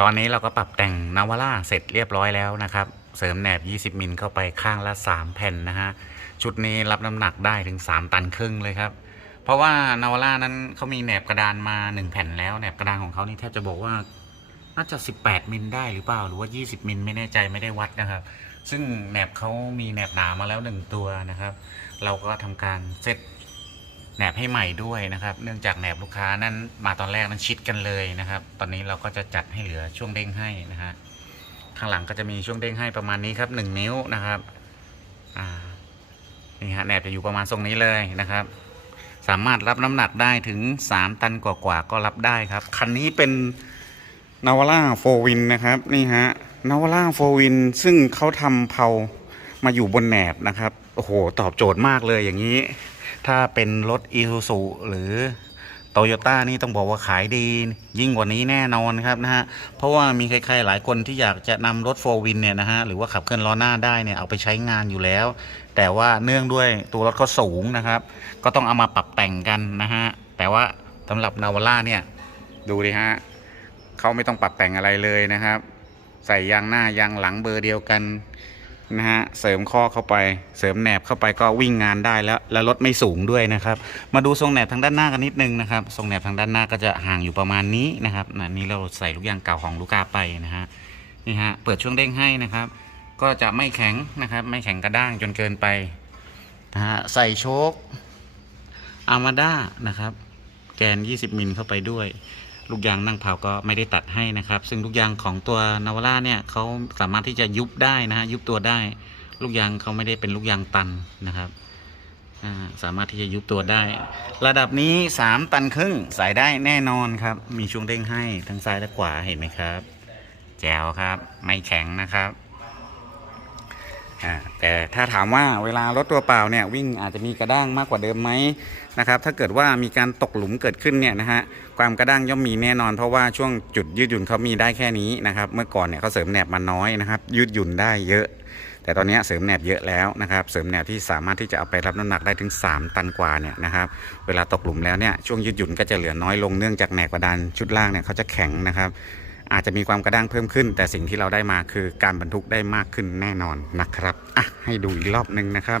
ตอนนี้เราก็ปรับแต่งนาวาร่าเสร็จเรียบร้อยแล้วนะครับ เสริมแหนบ 20 มิลเข้าไปข้างละ 3 แผ่นนะฮะ ชุดนี้รับน้ำหนักได้ถึง 3 ตันครึ่งเลยครับ เพราะว่านาวาร่านั้นเขามีแหนบกระดานมา 1 แผ่นแล้วแหนบกระดานของเขานี่แทบจะบอกว่าน่าจะ 18 มิลได้หรือเปล่า หรือว่า 20 มิลไม่แน่ใจไม่ได้วัดนะครับ ซึ่งแหนบเขามีแหนบหนามาแล้ว 1 ตัวนะครับ เราก็ทำการเซต แหนบให้ใหม่ด้วยนะครับ เนื่องจากแหนบลูกค้านั้นมาตอนแรกนั้นชิดกันเลยนะครับ ตอนนี้เราก็จะจัดให้เหลือช่วงเด้งให้นะฮะข้างหลังก็จะมีช่วงเด้งให้ประมาณนี้ครับ 1 นิ้วนะครับอ่านี่ฮะแหนบจะอยู่ประมาณทรงนี้เลยนะครับ สามารถรับน้ำหนักได้ถึง 3 ตันกว่าๆก็รับได้ครับ คันนี้เป็นนาวาร่าโฟวินนะครับนี่ฮะนาวาร่าโฟวินซึ่งเขาทำเพามาอยู่บนแหนบนะครับโอ้โห ตอบโจทย์มากเลยอย่างนี้ ถ้าเป็นรถอีซูซูหรือโตโยต้านี่ต้องบอกว่าขายดี ยิ่งกว่านี้แน่นอนครับนะฮะ เพราะว่ามีใครๆหลายคนที่อยากจะนำรถโฟวินเนี่ยนะฮะ หรือว่าขับเคลื่อนล้อหน้าได้เนี่ยเอาไปใช้งานอยู่แล้ว แต่ว่าเนื่องด้วยตัวรถเขาสูงนะครับ ก็ต้องเอามาปรับแต่งกันนะฮะ แต่ว่าสำหรับนาวาร่าเนี่ยดูดิฮะเขาไม่ต้องปรับแต่งอะไรเลยนะครับ ใส่ยางหน้ายางหลังเบอร์เดียวกัน นะฮะเสริมข้อเข้าไปเสริมแหนบเข้าไปก็วิ่งงานได้แล้วแล้วรถไม่สูงด้วยนะครับ มาดูทรงแหนบทางด้านหน้ากันนิดนึงนะครับทรงแหนบทางด้านหน้าก็จะห่างอยู่ประมาณนี้นะครับนะนี่เราใส่ลูกยางเก่าของลูกาไปนะฮะนี่ฮะเปิดช่วงเด้งให้นะครับ ก็จะไม่แข็งนะครับ ไม่แข็งกระด้างจนเกินไปนะฮะใส่โชคอามาด้านะครับ แกน 20 มิลเข้าไปด้วย ลูกยางนั่งเผาก็ไม่ได้ตัดให้นะครับ ซึ่งลูกยางของตัวนาวาร่าเนี่ยเขาสามารถที่จะยุบได้นะฮะยุบตัวได้ ลูกยางเขาไม่ได้เป็นลูกยางตันนะครับสามารถที่จะยุบตัวได้ ระดับนี้ 3 ตันครึ่งใส่ได้แน่นอนครับ มีช่วงเด้งให้ทั้งซ้ายและขวาเห็นไหมครับ แจ๋วครับ ไม่แข็งนะครับ อ่าแต่ถ้าถามว่าเวลารถตัวเปล่าเนี่ยวิ่งอาจจะมีกระด้างมากกว่าเดิมไหมนะครับถ้าเกิดว่ามีการตกหลุมเกิดขึ้นเนี่ยนะฮะความกระด้างย่อมมีแน่นอน เพราะว่าช่วงจุดยืดหยุ่นเขามีได้แค่นี้นะครับเมื่อก่อนเนี่ยเขาเสริมแหนบมาน้อยนะครับยืดหยุ่นได้เยอะ แต่ตอนนี้เสริมแหนบเยอะแล้วนะครับเสริมแหนบที่สามารถที่จะเอาไปรับน้ำหนักได้ถึง 3 ตันกว่าเนี่ยนะครับเวลาตกหลุมแล้วเนี่ยช่วงยืดหยุ่นก็จะเหลือน้อยลงเนื่องจากแหนบกระดานชุดล่างเนี่ยเขาจะแข็งนะครับ อาจจะมีความกระด้างเพิ่มขึ้น แต่สิ่งที่เราได้มาคือการบรรทุกได้มากขึ้นแน่นอนนะครับอะให้ดูอีกรอบหนึ่งนะครับ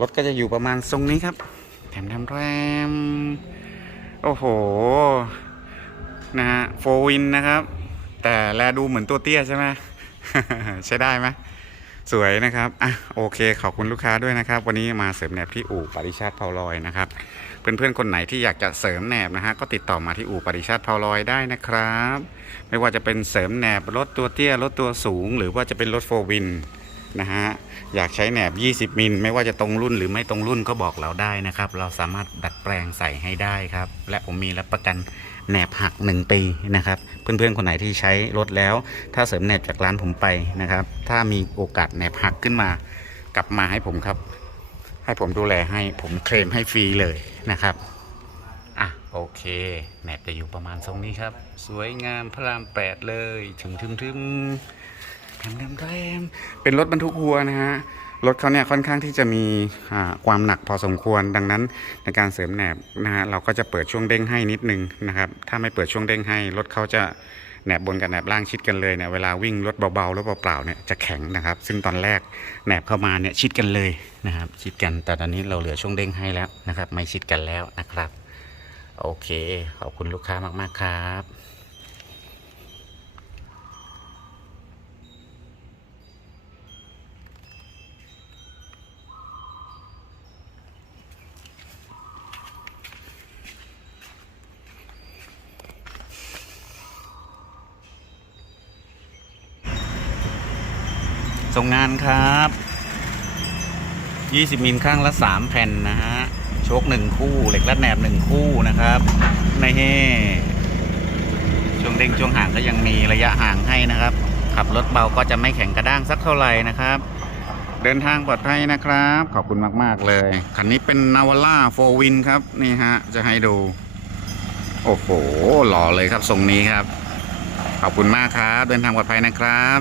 รถก็จะอยู่ประมาณทรงนี้ครับแถมทำแรมโอ้โหนะฮะโฟวินนะครับ แต่แลดูเหมือนตัวเตี้ยใช่ไหมใช้ได้ไหมสวยนะครับ อะ โอเค ขอบคุณลูกค้าด้วยนะครับ วันนี้มาเสริมแหนบที่อู่ปริชาติเผาลอยนะครับ เพื่อนๆคนไหนที่อยากจะเสริมแหนบนะฮะก็ติดต่อมาที่อู่ปริชาติเผาลอยได้นะครับ ไม่ว่าจะเป็นเสริมแหนบรถตัวเตี้ยรถตัวสูง หรือว่าจะเป็นรถโฟวินนะฮะอยากใช้แหนบ 20 มิล ไม่ว่าจะตรงรุ่นหรือไม่ตรงรุ่นก็บอกเราได้นะครับ เราสามารถดัดแปลงใส่ให้ได้ครับ และผมมีรับประกันแหนบหัก 1 ปีนะครับ เพื่อนๆ คนไหนที่ใช้รถแล้ว ถ้าเสริมแหนบจากร้านผมไปนะครับ ถ้ามีโอกาสแหนบหักขึ้นมากลับมาให้ผมครับ ให้ผมดูแลให้ผมเคลมให้ฟรีเลยนะครับอะโอเคแหนบจะอยู่ประมาณทรงนี้ครับ สวยงามพระรามแปดเลยถึงทึมทึมแถมแถมแถมเป็นรถบรรทุกวัวนะฮะรถเขาเนี่ยค่อนข้างที่จะมีความหนักพอสมควรดังนั้นในการเสริมแหนบนะฮะเราก็จะเปิดช่วงเด้งให้นิดนึงนะครับ ถ้าไม่เปิดช่วงเด้งให้รถเขาจะ แหนบบนกับแหนบล่างชิดกันเลยเนี่ยเวลาวิ่งรถเบาๆรถเปล่าๆเนี่ยจะแข็งนะครับ ซึ่งตอนแรกแหนบเข้ามาเนี่ยชิดกันเลยนะครับ ชิดกันแต่ตอนนี้เราเหลือช่วงเด้งให้แล้วนะครับ ไม่ชิดกันแล้วนะครับ โอเค ขอบคุณลูกค้ามากๆครับ ส่งงานครับ 20 มิลข้างละ 3 แผ่นนะฮะ โชคหนึ่งคู่เหล็กรัดแหนบหนึ่งคู่นะครับ ในเฮช่วงเด้งช่วงห่างก็ยังมีระยะห่างให้นะครับ ขับรถเบาก็จะไม่แข็งกระด้างสักเท่าไหร่นะครับ เดินทางปลอดภัยนะครับ ขอบคุณมากๆเลย คันนี้เป็นนาวาร่าโฟวินครับ นี่ฮะ จะให้ดู โอ้โห หล่อเลยครับทรงนี้ครับ ขอบคุณมากครับ เดินทางปลอดภัยนะครับ